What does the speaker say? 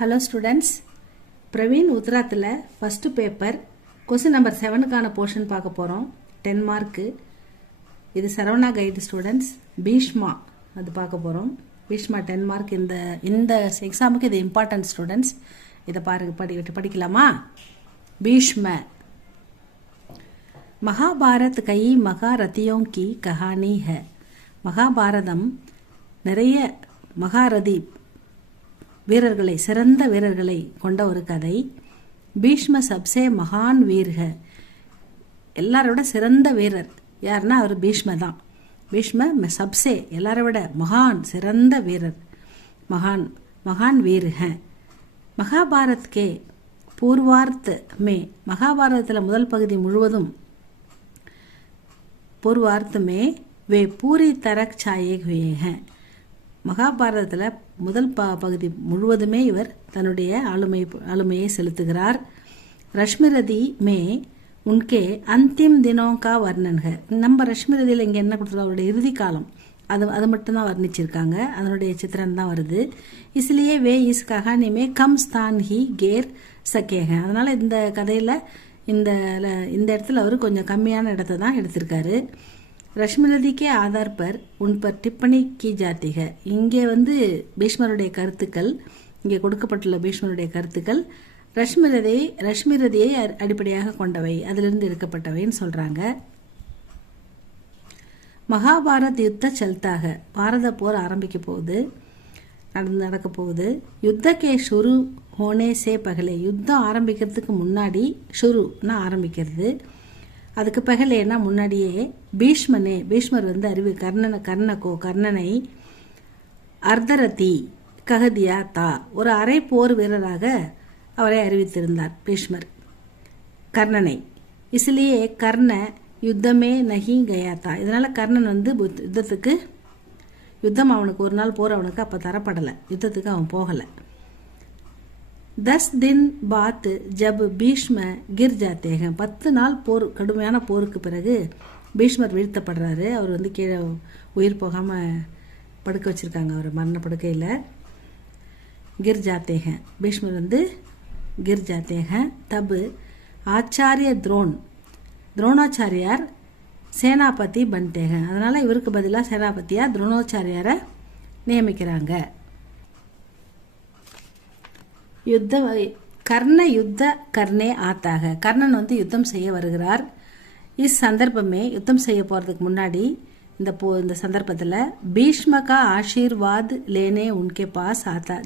Hello students, Praveen உத்ராத்தில் first paper question number 7க்கான portion பார்க்க போகிறோம். 10 மார்க்கு. இது சரவணா கைடு ஸ்டூடெண்ட்ஸ். பீஷ்மா அது பார்க்க போகிறோம். பீஷ்மா 10 மார்க். இந்த எக்ஸாமுக்கு இது இம்பார்ட்டன்ட் ஸ்டூடெண்ட்ஸ். இதை படிக்கலாமா? பீஷ்ம. மகாபாரத் கई மகாரதியோं की कहानी है. மகாபாரதம் நிறைய மகாரதி வீரர்களை, சிறந்த வீரர்களை கொண்ட ஒரு கதை. பீஷ்ம சப்சே மகான் வீர்க. எல்லாரோட சிறந்த வீரர் யாருன்னா அவர் பீஷ்ம தான். பீஷ்ம சப்சே எல்லாரை விட மகான், சிறந்த வீரர். மகான் வீர்க. மகாபாரத் கே பூர்வார்த் மே. மகாபாரதத்தில் முதல் பகுதி முழுவதும் பூர்வார்த் மே வே பூரி தரக் சாயே हुए हैं. மகாபாரதத்தில் முதல் பகுதி முழுவதுமே இவர் தன்னுடைய ஆளுமையை செலுத்துகிறார். ரஷ்மிரதி மே உன்கே அந்திம் தினோங்கா வர்ணன்க. நம்ம ரஷ்மிரதியில் இங்கே என்ன கொடுத்துருக்கோம், அவருடைய இறுதி காலம் அது மட்டும்தான் வர்ணிச்சிருக்காங்க. அதனுடைய சித்திரம் தான் வருது. இஸ்லியே வே இஸ் கஹானிமே கம் ஸ்தான் ஹி கேர் சக்கேக. அதனால் இந்த கதையில் இந்த இடத்துல அவர் கொஞ்சம் கம்மியான இடத்தை தான் எடுத்திருக்காரு. ரஷ்மிரதி கே ஆதார் பர் உன் பர் டிப்பணி கி ஜாத்திக. இங்கே பீஷ்மருடைய கருத்துக்கள், இங்கே கொடுக்கப்பட்டுள்ள பீஷ்மருடைய கருத்துக்கள் ரஷ்மிரதியை அடிப்படையாக கொண்டவை, அதிலிருந்து எடுக்கப்பட்டவைன்னு சொல்றாங்க. மகாபாரத் யுத்த செல்தாக. பாரத போர் ஆரம்பிக்க போகுது, நடக்க போகுது. யுத்த கே ஷுரு ஹோனே சே பகலே. யுத்தம் ஆரம்பிக்கிறதுக்கு முன்னாடி, ஷுருன்னா ஆரம்பிக்கிறது, அதுக்கு பகலேன்னா முன்னாடியே பீஷ்மர் கர்ணனை அர்த்தரதி ககதியா தா, ஒரு அரை போர் வீரராக அவரை அறிவித்திருந்தார் பீஷ்மர் கர்ணனை. இஸ்லியே கர்ண யுத்தமே நகி கயா தா. இதனால கர்ணன் யுத்தம் அவனுக்கு ஒரு நாள் போர் அவனுக்கு அப்போ தரப்படலை, யுத்தத்துக்கு அவன் போகலை. 10 दिन बाद जब பீஷ்ம गिर जाते हैं. 10 நாள் போர், கடுமையான போருக்கு பிறகு பீஷ்மர் வீழ்த்தப்படுறாரு. அவர் கீழே உயிர் போகாமல் படுக்க வச்சிருக்காங்க, அவர் மரண படுக்கையில். गिर जाते हैं. பீஷ்மர் गिर जाते हैं. तब ஆச்சாரிய துரோணாச்சாரியார் சேனாபதி बनते हैं. அதனால் இவருக்கு பதிலாக சேனாபதியாக துரோணாச்சாரியாரை நியமிக்கிறாங்க. கர்ண யுத்த கர்ணே ஆத்தாக. கர்ணன் யுத்தம் செய்ய வருகிறார். இஸ் சந்தர்ப்பமே, யுத்தம் செய்ய போறதுக்கு முன்னாடி இந்த சந்தர்ப்பத்தில் பீஷ்ம கா ஆசீர்வாத் லேனே உன்கே பாஸ் ஆத்தா.